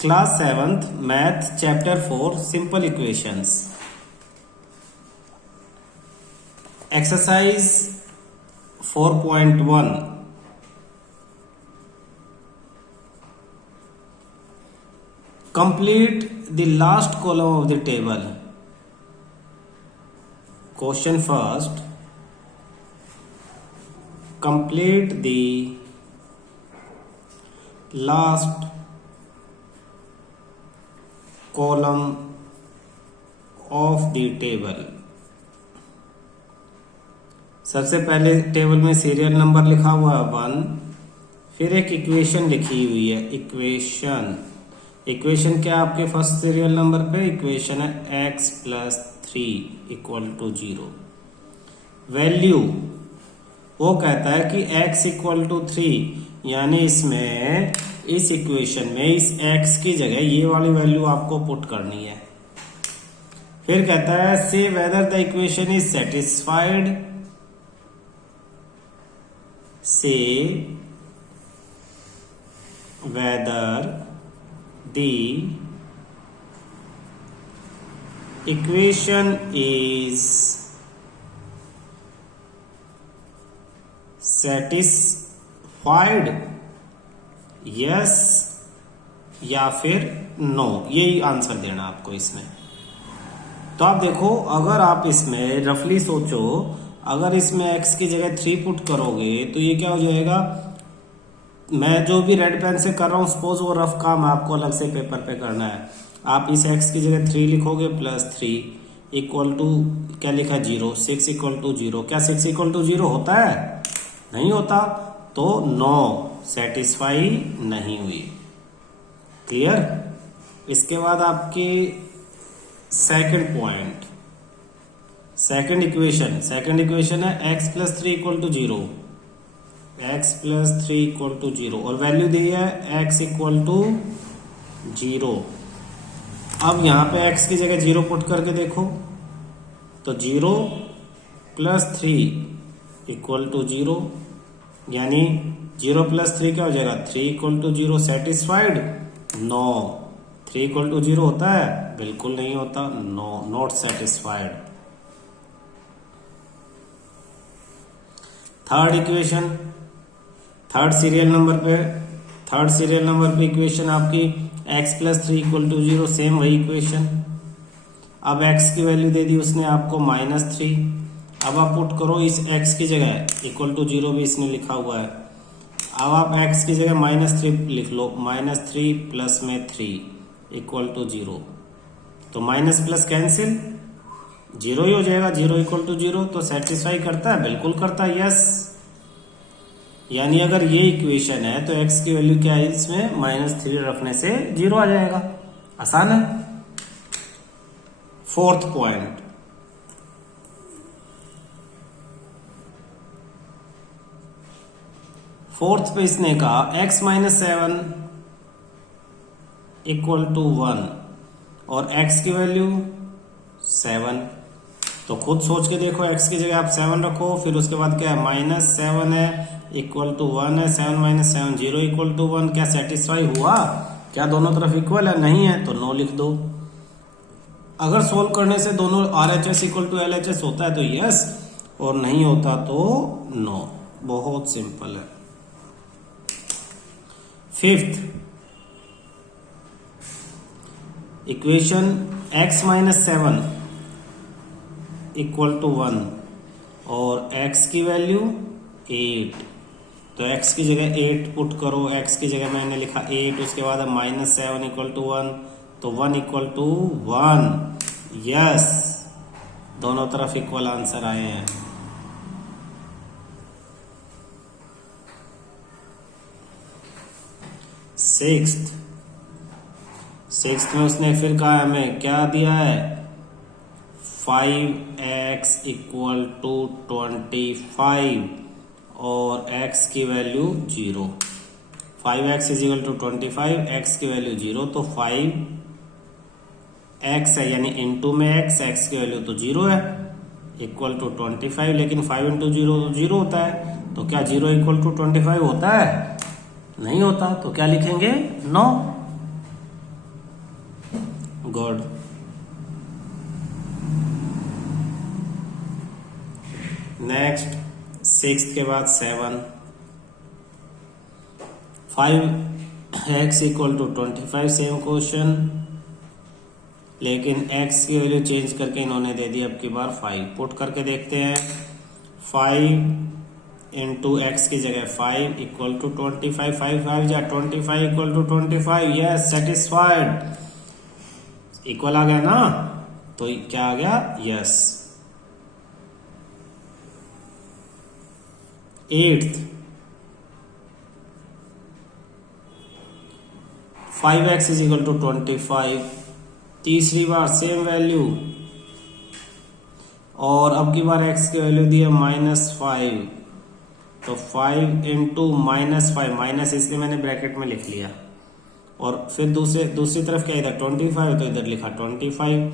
Class 7th Math Chapter 4 Simple Equations. Exercise 4.1. Complete the last column of the table. Question first. Complete the last column of the table. सबसे पहले table में serial number लिखा हुआ है 1, फिर एक equation लिखी हुई है इक्वेशन क्या आपके फर्स्ट सीरियल नंबर पे इक्वेशन है x plus 3 equal to 0। Value वो कहता है कि x इक्वल टू 3, यानी इसमें इस इक्वेशन में इस x की जगह ये वाली वैल्यू आपको पुट करनी है। फिर कहता है say whether the equation is satisfied, say whether the equation is satisfied, yes या फिर नो, यही आंसर देना आपको इसमें। तो आप देखो, अगर आप इसमें रफली सोचो, अगर इसमें x की जगह 3 पुट करोगे तो ये क्या हो जाएगा। मैं जो भी रेड पेन से कर रहा हूं, सपोज वो रफ काम आपको अलग से पेपर पे करना है। आप इस x की जगह 3 लिखोगे प्लस 3 इक्वल टू क्या लिखा है 0, 6 इक्वल टू 0। क्या 6 इक्वल टू 0 होता है? नहीं होता, तो नो, सेटिस्फाई नहीं हुई। क्लियर। इसके बाद आपकी सेकंड पॉइंट, सेकंड इक्वेशन है x plus 3 equal to 0, x plus 3 equal to 0 और वैल्यू दी है x इक्वल टू 0। अब यहां पे x की जगह 0 पुट करके देखो तो 0 प्लस 3 इक्वल टू 0, यानी 0 प्लस 3 क्या हो जाएगा 3 equal to 0। Satisfied? No. 3 equal to 0 होता है? बिल्कुल नहीं होता, no, not satisfied. Third equation, third serial number पे इक्वेशन आपकी x plus 3 equal to 0, same वही इक्वेशन। अब x की वैल्यू दे दी उसने आपको -3। अब आप पुट करो इस x की जगह इक्वल टू 0 भी इसने लिखा हुआ है। अब आप x की जगह -3 लिख लो, -3 प्लस में 3 इक्वल टू 0। तो माइनस प्लस कैंसिल, 0 ही हो जाएगा। 0 इक्वल टू 0 तो सेटिस्फाई करता है? बिल्कुल करता है, यस। यानी अगर ये इक्वेशन है तो x की वैल्यू क्या है इसमें -3 रखने से 0 आ जाएगा। आसान है। फोर्थ पॉइंट, फोर्थ पे इसने कहा x माइनस 7 इक्वल टू 1 और x की वैल्यू 7। तो खुद सोच के देखो, x की जगह आप 7 रखो, फिर उसके बाद क्या है -7 है इक्वल टू 1 है, 7 माइनस 7 0 इक्वल टू 1। क्या सेटिस्फाई हुआ? क्या दोनों तरफ इक्वल है? नहीं है, तो नो लिख दो। अगर सोल्व करने से दोनों RHS इक्वल टू LHS होता है तो यस, और नहीं होता तो नो। बहुत सिंपल है। Fifth equation x minus 7 equal to 1 और x की वैल्यू 8। तो x की जगह 8 पुट करो, x की जगह मैंने लिखा 8, उसके बाद -7 इक्वल टू 1, तो 1 इक्वल टू 1, यस, दोनों तरफ इक्वल आंसर आए हैं। सिक्स्थ में उसने फिर कहा हमें क्या दिया है 5x इक्वल टू 25 और x की value 0। 5x is equal to 25, x की वैल्यू 0, तो 5x है यानी इनटू में x की वैल्यू तो 0 है इक्वल टू 25, लेकिन 5 इंटू 0 तो 0 होता है। तो क्या 0 इक्वल टू 25 होता है? नहीं होता, तो क्या लिखेंगे? नो। गुड। नेक्स्ट 6 के बाद 7, 5x equal to 25, same question, लेकिन x की वैल्यू चेंज करके इन्होंने दे दी अब की बार 5। पुट करके देखते हैं, 5 इंटू एक्स की जगह 5 इक्वल टू 25, 5 5 जा 25 equal to 25, yes satisfied, equal आ गया ना, तो क्या आ गया, yes. 8th 5x is equal to 25, तीसरी बार सेम वैल्यू, और अब की बार x की वैल्यू दी है -5, तो 5 इंटू -5, माइनस इसलिए मैंने ब्रैकेट में लिख लिया, और फिर दूसरी तरफ क्या, इधर 25 तो इधर लिखा 25,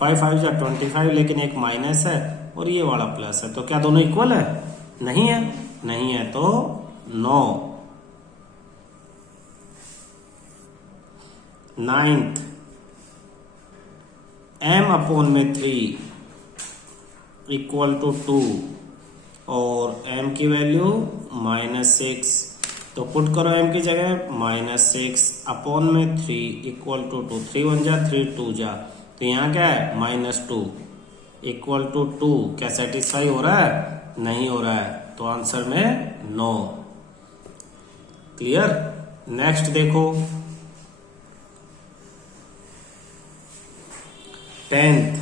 5 5 जा 25, लेकिन एक माइनस है और ये वाला प्लस है, तो क्या दोनों इक्वल है, नहीं है, नहीं है, तो no. 9th m/3 equal to 2 और m की वैल्यू -6, तो पुट करो m की जगह -6/3 इक्वल टू 2, 3 1 जा 3 2 जा, तो यहाँ क्या है -2 इक्वल टू 2, क्या सेटिस्फाई हो रहा है, नहीं हो रहा है, तो आंसर में नो। क्लियर। नेक्स्ट देखो 10th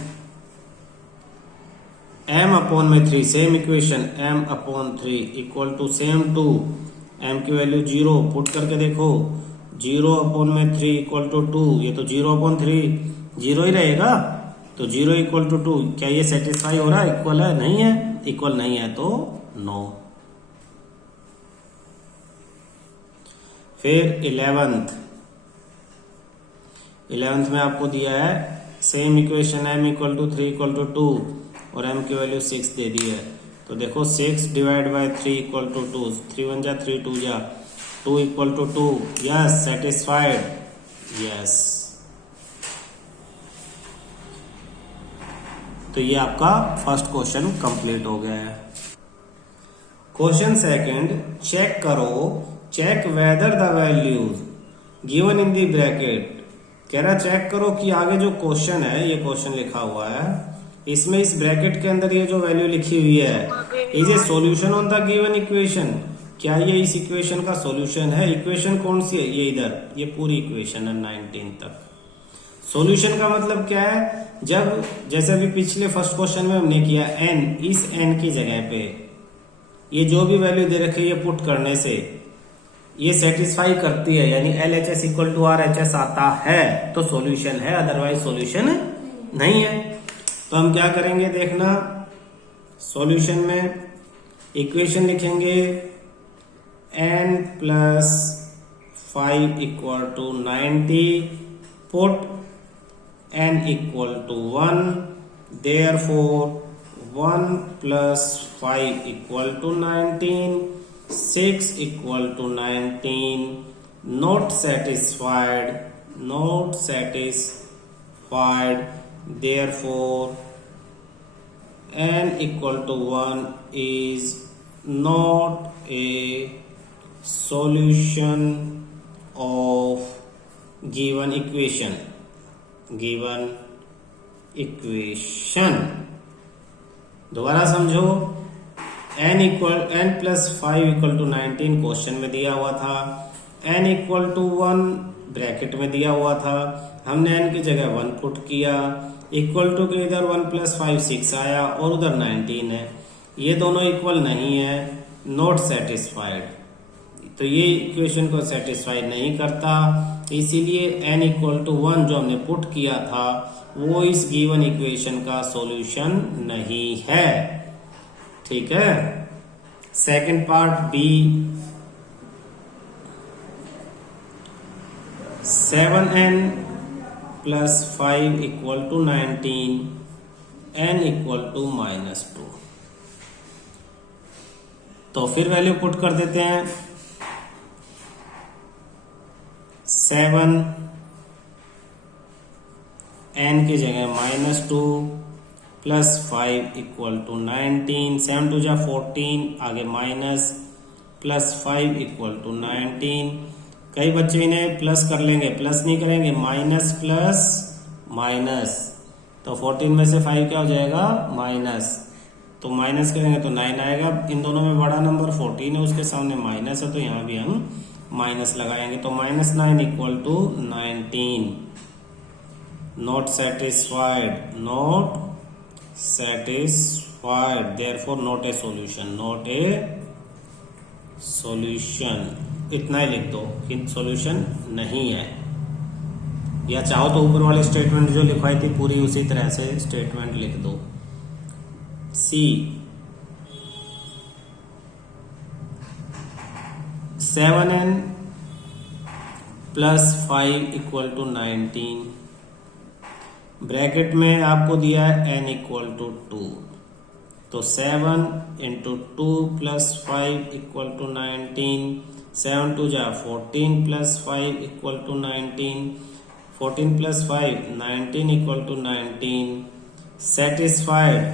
m/3, same equation, m/3 equal to same 2, m की वैल्यू 0, पुट करके देखो 0/3 इक्वल टू 2, ये तो 0/3 0 ही रहेगा, तो 0 इक्वल टू 2, क्या ये सेटिस्फाई हो रहा है, इक्वल है, नहीं है, इक्वल नहीं है, तो नो। फिर 11th में आपको दिया है same equation, m equal to 3 equal to 2 और m की वैल्यू 6 दे दी है, तो देखो 6 डिवाइड बाय 3 इक्वल टू 2, 3 1 जा 3 2 जा 2 equal to 2, yes satisfied, yes. तो ये आपका फर्स्ट क्वेश्चन कंप्लीट हो गया है। क्वेश्चन सेकंड, चेक करो, check whether the values given in the bracket, कह रहा चेक करो कि आगे जो क्वेश्चन है, ये क्वेश्चन लिखा हुआ है, इसमें इस ब्रैकेट के अंदर ये जो वैल्यू लिखी हुई है, is a solution on the given equation, क्या ये इस इक्वेशन का सॉल्यूशन है। इक्वेशन कौन सी है, ये इधर, ये पूरी इक्वेशन है 19 तक। सॉल्यूशन का मतलब क्या है, जब जैसे अभी पिछले फर्स्ट क्वेश्चन में हमने किया, n, इस n की जगह पे ये जो भी वैल्यू दे रखी है, ये पुट करने से ये सेटिस्फाई करती है, यानी LHS इक्वल टू RHS आता है, तो सॉल्यूशन है, अदरवाइज सॉल्यूशन नहीं है। तो हम क्या करेंगे देखना, सॉल्यूशन में इक्वेशन लिखेंगे n + 5 = 90, put n = 1, therefore 1 + 5 = 19, 6 = 19, not satisfied, therefore n = 1 is not a solution of given equation, दोबारा समझो, n + 5 = 19 क्वेश्चन में दिया हुआ था, n = 1 ब्रैकेट में दिया हुआ था, हमने n की जगह 1 पुट किया, इक्वल टू के इधर 1 + 5 6 आया और उधर 19 है, ये दोनों इक्वल नहीं है, नॉट सेटिस्फाइड, तो ये इक्वेशन को सेटिस्फाई नहीं करता, इसीलिए n = 1 जो हमने पुट किया था वो इस गिवन इक्वेशन का सॉल्यूशन नहीं है। ठीक है। Second part B, 7n + 5 = 19, n = -2, तो फिर वैल्यू पुट कर देते हैं, 7 n की जगह -2 +5 = 19, 7 2 जा 14, आगे माइनस +5 = 19। कई बच्चे इन्हें प्लस कर लेंगे, प्लस नहीं करेंगे, माइनस प्लस माइनस, तो 14 में से 5 क्या हो जाएगा माइनस, तो माइनस करेंगे तो 9 आएगा। इन दोनों में बड़ा नंबर 14 है, उसके सामने माइनस है, तो यहाँ भी हम माइनस लगाएंगे, तो -9 = 19। Not satisfied, not satisfied, therefore not a solution, not a solution। इतना ही लिख दो कि सॉल्यूशन नहीं है, या चाहो तो ऊपर वाले स्टेटमेंट जो लिखवाई थी पूरी उसी तरह से स्टेटमेंट लिख दो। सी 7n + 5 = 19, ब्रैकेट में आपको दिया है n = 2, तो 7 × 2 + 5 = 19, 7 2 जा 14 + 5 = 19, 14 + 5 19 = 19। satisfied,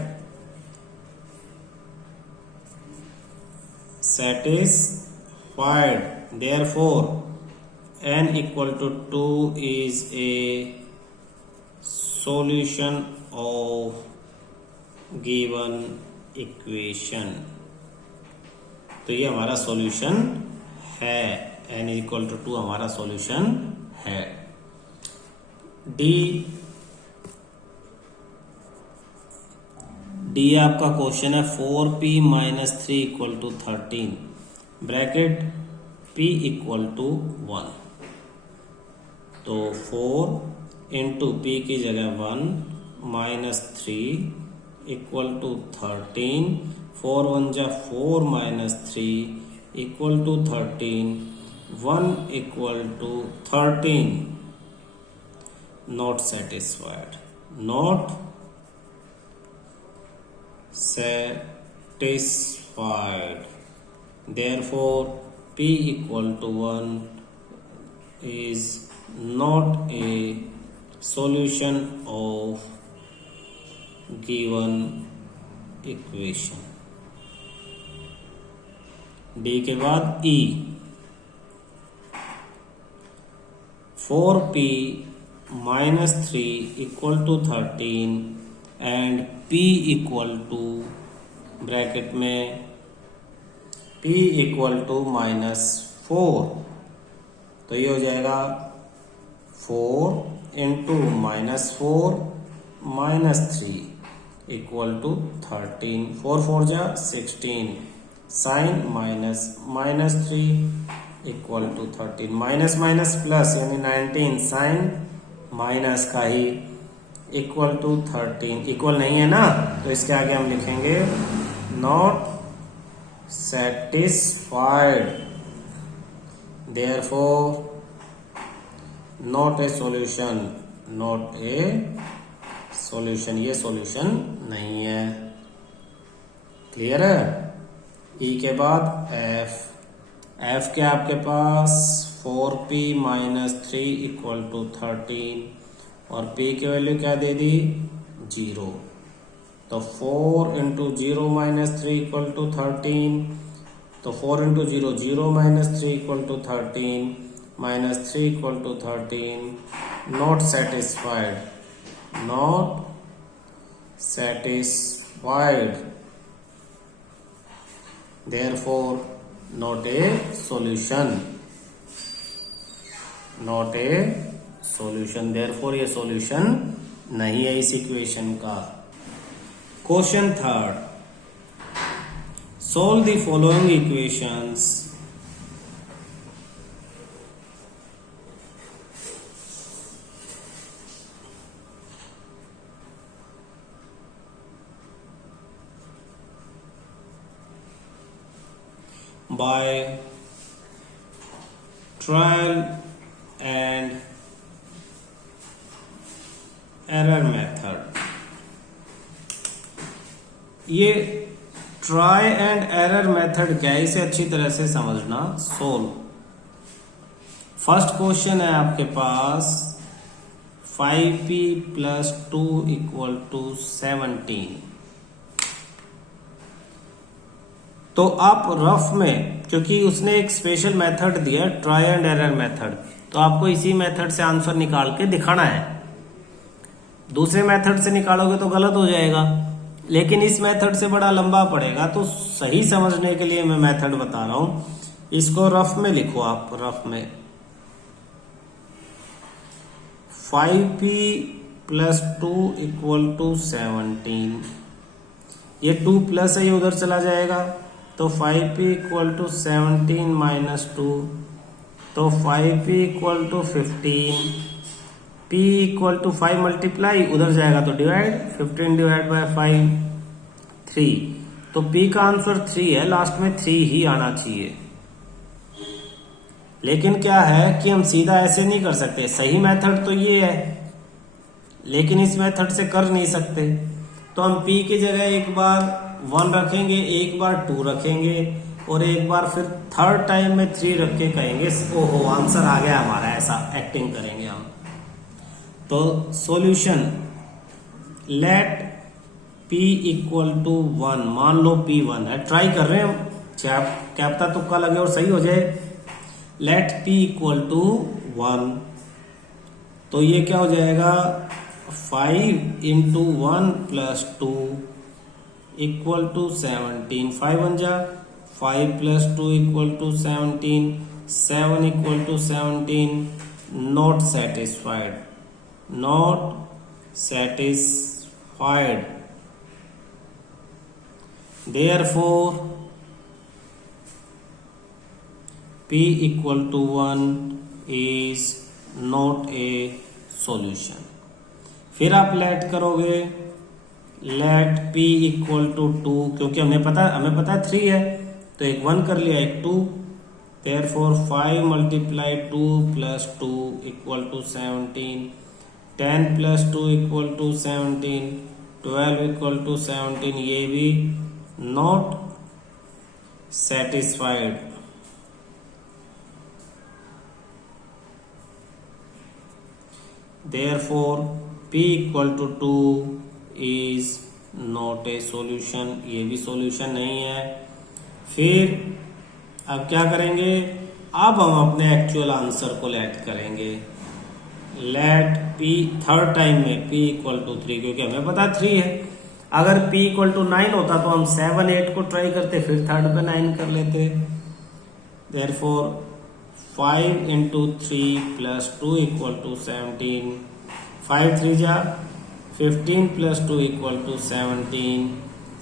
satisfied, therefore n = 2 is a solution of given equation। तो ये हमारा सॉल्यूशन है, n = 2 हमारा सॉल्यूशन है। डी आपका क्वेश्चन है 4p - 3 = 13, ब्रैकेट p = 1, तो 4 × p की जगह 1 -3 = 13, 4 1 जा 4 -3 = 13, 1 = 13। not satisfied, not satisfied, therefore p = 1 is not a solution of given equation। D के बाद ई 4p - 3 = 13 एंड p = ब्रैकेट में p = -4, तो ये हो जाएगा 4 × -4 -3 = 13, 4 4 जा 16, साइन -3 = 13, माइनस माइनस प्लस यानी 19 साइन माइनस का ही = 13, इक्वल नहीं है ना, तो इसके आगे हम लिखेंगे not satisfied, therefore not a solution, not a solution, ये सॉल्यूशन नहीं है। क्लियर है। ई के बाद एफ के आपके पास 4p - 3 = 13 और p की वैल्यू क्या दे दी 0, तो 4 × 0 - 3 = 13, तो 4 × 0 0 - 3 = 13, -3 = 13, not satisfied, not satisfied, therefore not a solution, not a solution, therefore ये solution नहीं है इस इक्वेशन का। Question third, solve the following equations by trial and error method। ये ट्राई एंड एरर मेथड क्या है, इसे अच्छी तरह से समझना। सोल्व, फर्स्ट क्वेश्चन है आपके पास 5p प्लस 2 इक्वल टू 17। तो आप रफ में, क्योंकि उसने एक स्पेशल मेथड दिया ट्राई एंड एरर मेथड, तो आपको इसी मेथड से आंसर निकाल के दिखाना है। दूसरे मेथड से निकालोगे तो गलत हो जाएगा, लेकिन इस मेथड से बड़ा लंबा पड़ेगा, तो सही समझने के लिए मैं मेथड बता रहा हूं। इसको रफ में लिखो आप, रफ में 5p प्लस 2 इक्वल टू 17। ये 2 प्लस है, ये उधर चला जाएगा, तो 5p इक्वल टू 17 माइनस 2, तो 5p equal to 15। p equal to 5 multiply, उधर जाएगा तो डिवाइड, 15 डिवाइड बाय 5 3। तो p का आंसर 3 है, लास्ट में 3 ही आना चाहिए। लेकिन क्या है कि हम सीधा ऐसे नहीं कर सकते, सही मेथड तो ये है, लेकिन इस मेथड से कर नहीं सकते। तो हम p की जगह एक बार 1 रखेंगे, एक बार 2 रखेंगे, और एक बार फिर थर्ड टाइम में 3 रख के कहेंगे ओहो आंसर आ गया हमारा, ऐसा एक्टिंग करेंगे हम। तो solution, let p equal to 1, मान लो p 1 है, ट्राई कर रहे हैं हम, क्या पता तुक्का लगे और सही हो जाए। लेट p इक्वल टू 1, तो ये क्या हो जाएगा, 5 इंटू 1 प्लस 2 इक्वल टू 17। 5 बन जा, 5 plus 2 equal to 17, 7 equal to 17, not satisfied, not satisfied, therefore p equal to 1 is not a solution. फिर आप लेट करोगे, लेट p इक्वल टू 2, क्योंकि हमें पता है 3 है, तो एक 1 कर लिया, एक 2, therefore 5 multiply 2 plus 2 equal to 17, 10 plus 2 equal to 17, 12 equal to 17, ये भी not satisfied. Therefore, p equal to 2 is not a solution, ये भी सॉल्यूशन नहीं है। फिर अब क्या करेंगे, अब हम अपने एक्चुअल आंसर को लेट करेंगे। लेट p थर्ड टाइम में p इक्वल टू 3, क्योंकि हमें पता 3 है। अगर p इक्वल टू 9 होता तो हम 7 8 को ट्राई करते, फिर थर्ड पे 9 कर लेते। Therefore 5 into 3 plus 2 equal to 17, 5 3 जा 15 plus 2 equal to 17,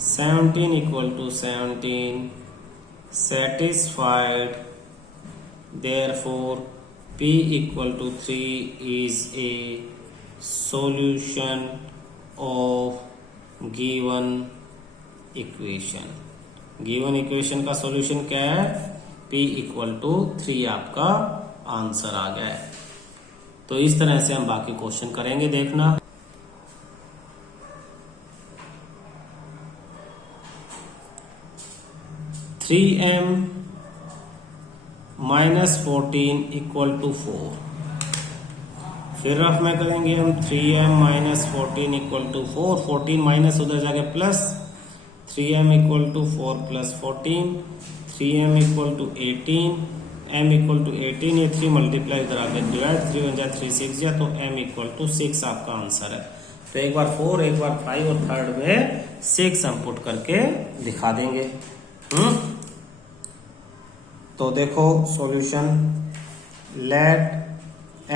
17 equal to 17, satisfied, therefore p equal to 3 is a solution of given equation. Given equation का सॉल्यूशन क्या है, p इक्वल टू 3 आपका आंसर आ गया है। तो इस तरह से हम बाकी क्वेश्चन करेंगे, देखना। Three m minus 14 equal to 4। फिर रफ में करेंगे हम 3m minus 14 equal to 4, 14 minus उधर जाके plus, 3m equal to 4 plus 14, 3m equal to 18, m equal to 18, ये 3 मल्टीप्लाई इधर आके डिवाइड, 3 बन जाए 3 6 जा, तो m इक्वल टू 6 आपका आंसर है। तो एक बार 4, एक बार 5 और थर्ड में 6 हम पुट करके दिखा देंगे। तो देखो solution, let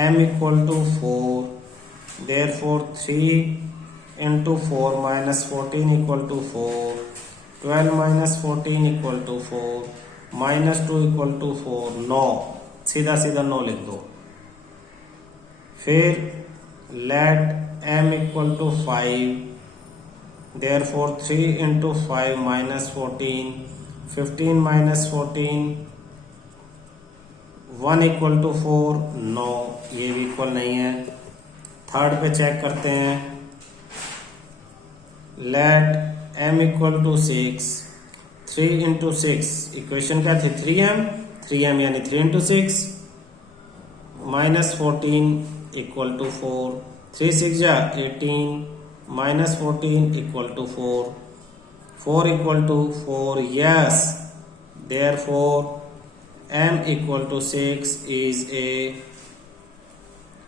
m equal to 4, therefore 3 into 4 minus 14 equal to 4, 12 minus 14 equal to 4, minus 2 equal to 4, 9, सीधा सीधा 9 लिख दो। फिर let m equal to 5, therefore 3 into 5 minus 14, 15 minus 14, 1 equal to 4, 9, ये भी इक्वल नहीं है। थर्ड पे चेक करते हैं, let m equal to 6, 3 into 6, equation क्या थी 3m यानी 3 इंटू 6, माइनस 14 इक्वल टू 4, 3 6 जा 18 minus 14 equal to 4, 4 equal to 4, yes therefore m equal to 6 is a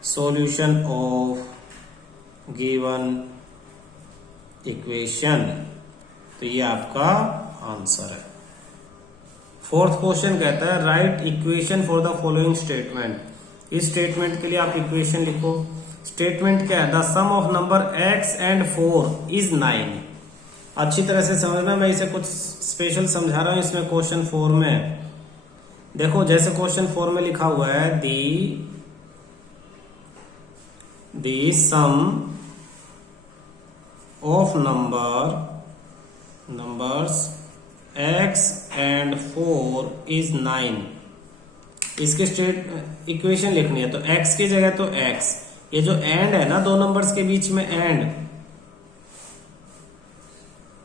solution of given equation. तो ये आपका आंसर है। फोर्थ क्वेश्चन कहता है write equation for the following statement. इस स्टेटमेंट के लिए आप इक्वेशन लिखो। स्टेटमेंट क्या है? The sum of number x and 4 is 9। अच्छी तरह से समझना, मैं इसे कुछ स्पेशल समझा रहा हूं इसमें क्वेश्चन 4 में। देखो जैसे क्वेश्चन 4 में लिखा हुआ है the sum of numbers x and 4 is 9। इसके स्टेट इक्वेशन लिखनी है तो x की जगह तो x, ये जो एंड है ना दो नंबर्स के बीच में एंड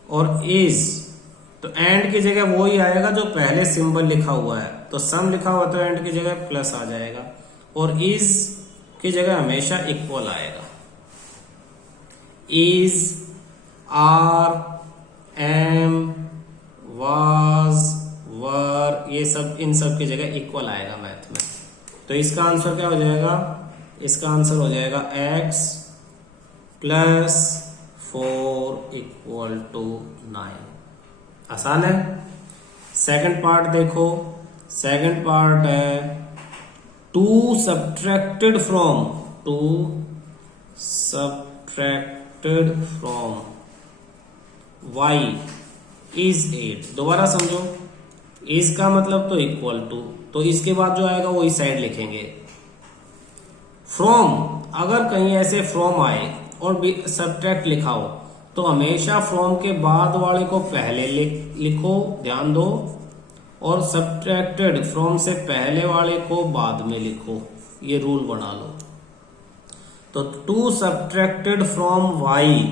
और इज, तो एंड की जगह वो ही आएगा जो पहले सिंबल लिखा हुआ है। तो सम लिखा हुआ तो एंड की जगह प्लस आ जाएगा और इज की जगह हमेशा इक्वल आएगा। इज, आर, एम, वाज, वर, ये सब इन सब की जगह इक्वल आएगा मैथ में। तो इसका आंसर क्या हो जाएगा? इसका आंसर हो जाएगा x प्लस 4 इक्वल टू 9। आसान है। सेकंड पार्ट देखो, सेकंड पार्ट है 2 सब्ट्रैक्टेड फ्रॉम y इज 8। दोबारा समझो, इज का मतलब तो इक्वल टू, तो इसके बाद जो आएगा वो इस साइड लिखेंगे। फ्रॉम, अगर कहीं ऐसे फ्रॉम आए और सब्ट्रैक्ट लिखा हो तो हमेशा फ्रॉम के बाद वाले को पहले लिखो, ध्यान दो, और सब्ट्रैक्टेड फ्रॉम से पहले वाले को बाद में लिखो। ये रूल बना लो। तो 2 subtracted from y,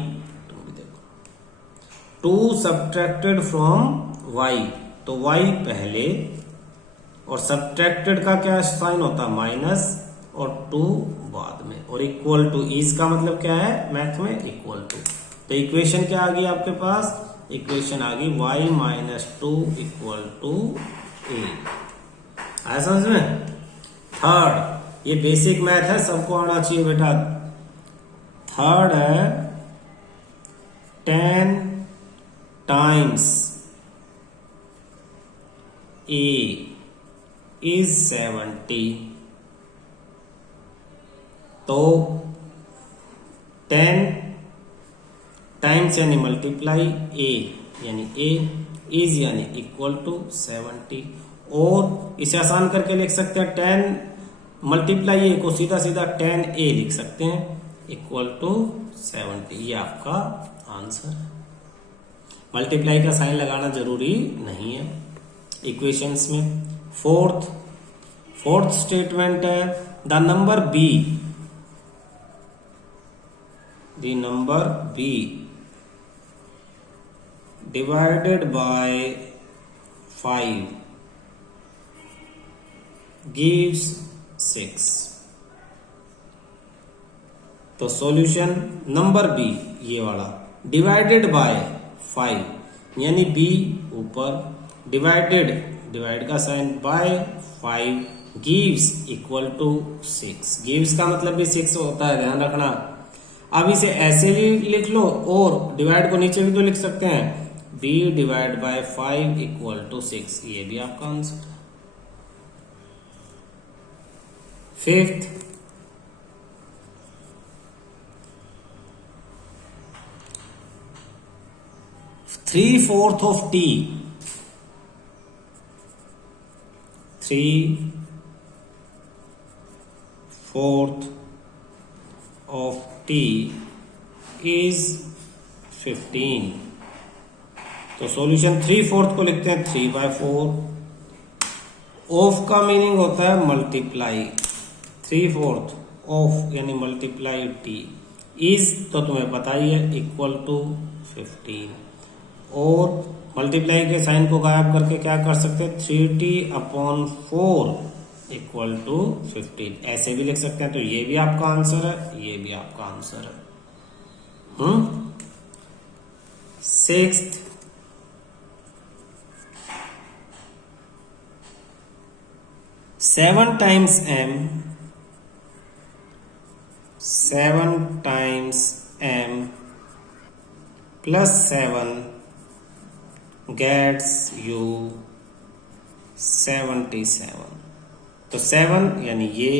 2 subtracted from y, तो y पहले और सब्ट्रैक्टेड का क्या साइन होता है? माइनस, और 2 बाद में, और इक्वल टू। इज का मतलब क्या है मैथ में? Equal to. तो इक्वेशन क्या आ गई आपके पास? इक्वेशन आ गई y माइनस 2 इक्वल टू ए। आया समझ में? थर्ड, ये बेसिक मैथ है, सबको आना चाहिए बेटा। थर्ड है 10 टाइम्स a इज 70। तो 10 टाइम्स यानी मल्टीप्लाई a यानी a इज यानी इक्वल टू 70। और इसे आसान करके लिख सकते हैं 10 मल्टीप्लाई a को सीधा सीधा 10a लिख सकते हैं इक्वल टू 70। ये आपका आंसर है। मल्टीप्लाई का साइन लगाना जरूरी नहीं है इक्वेशंस में। फोर्थ स्टेटमेंट है the number b divided by 5 gives 6। तो सॉल्यूशन नंबर b ये वाला डिवाइडेड बाय 5 यानी b ऊपर, डिवाइड का sign by 5 gives equal to 6। Gives का मतलब भी 6 होता है, ध्यान रखना। अब इसे ऐसे भी लिख लो और डिवाइड को नीचे भी तो लिख सकते हैं, b divide by 5 equal to 6। ये भी आपका आंसर है। Fifth, 3/4 of t, 3/4 of t is 15। तो सॉल्यूशन 3/4 को लिखते हैं 3/4। ऑफ का मीनिंग होता है मल्टीप्लाई, 3/4 ऑफ यानी मल्टीप्लाई t, इज तो तुम्हें पता ही है इक्वल टू 15। और मल्टीप्लाई के साइन को गायब करके क्या कर सकते हैं, 3t/4 इक्वल टू 15। ऐसे भी लिख सकते हैं, तो ये भी आपका आंसर है, ये भी आपका आंसर है। Sixth, 7 times m, 7 times m plus 7 gets you 77। तो 7 यानी ये,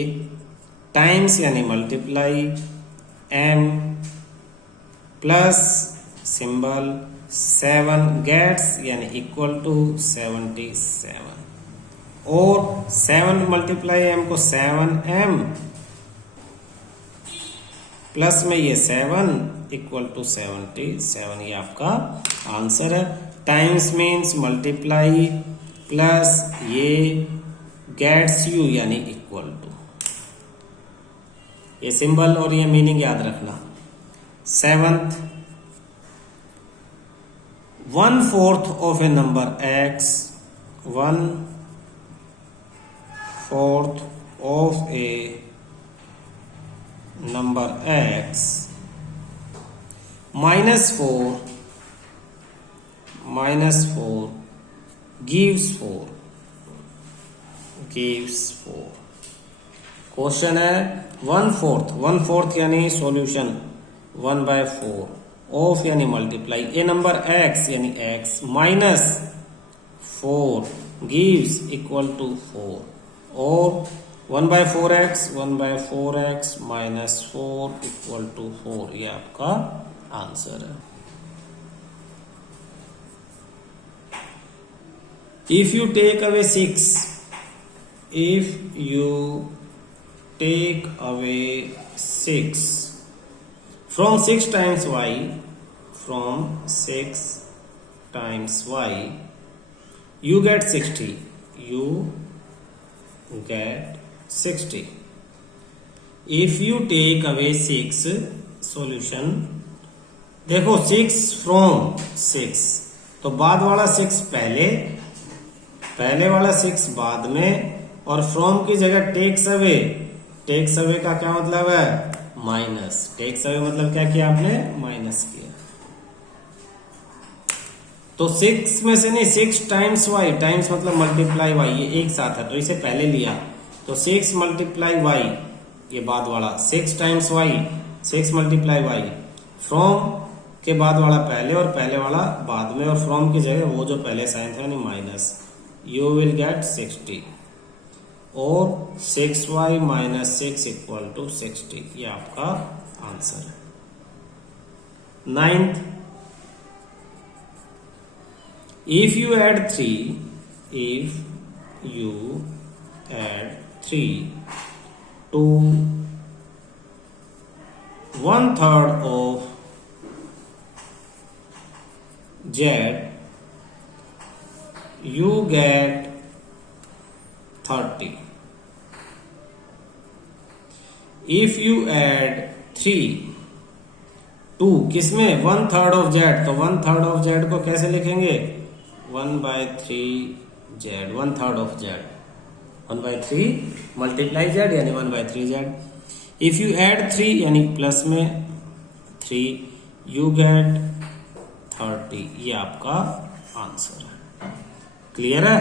टाइम्स यानी multiply, m plus symbol 7 gets यानी इक्वल टू 77, और 7 मल्टीप्लाई m को 7m प्लस में ये 7 इक्वल टू 77, ये आपका आंसर है। टाइम्स मीन्स मल्टीप्लाई प्लस ये गेट्स यू यानी इक्वल टू, ये सिंबल और ये मीनिंग याद रखना। Seventh, 1/4 of A number x, 1/4 of A number x -4 gives 4। Question है 1/4 यानी सॉल्यूशन 1/4, ऑफ यानी मल्टीप्लाई, ए नंबर x यानी x -4 gives इक्वल टू 4, और 1/4x -4 इक्वल टू 4, ये आपका आंसर है। If you take away 6 from 6 times y, you get 60, If you take away 6, solution देखो 6 from 6, तो बाद वाला 6 पहले वाला 6 बाद में, और फ्रॉम की जगह टेक्स अवे का क्या मतलब है, माइनस। टेक्स अवे मतलब क्या किया आपने, माइनस किया। तो 6 में से नहीं, 6 टाइम्स वाई, टाइम्स मतलब मल्टीप्लाई वाई, ये एक साथ है तो इसे पहले लिया, तो 6 मल्टीप्लाई वाई, ये बाद वाला 6 times y, 6 multiply y, from के बाद वाला पहले और पहले वाला बाद में, और फ्रॉम की जगह वो जो पहले साइन था यानी माइनस, you will get 60, और 6y - 6 इक्वल टू 60, ये आपका आंसर है। 9th, if you add 3 to 1/3 of z, you get 30। If you add 3 to किसमें, 1/3 of z, तो 1/3 of z को कैसे लिखेंगे, 1/3z, 1/3 of z, 1/3 multiply z यानी 1/3z। If you add 3 यानी प्लस में 3, you get 30, ये आपका आंसर है। क्लियर है?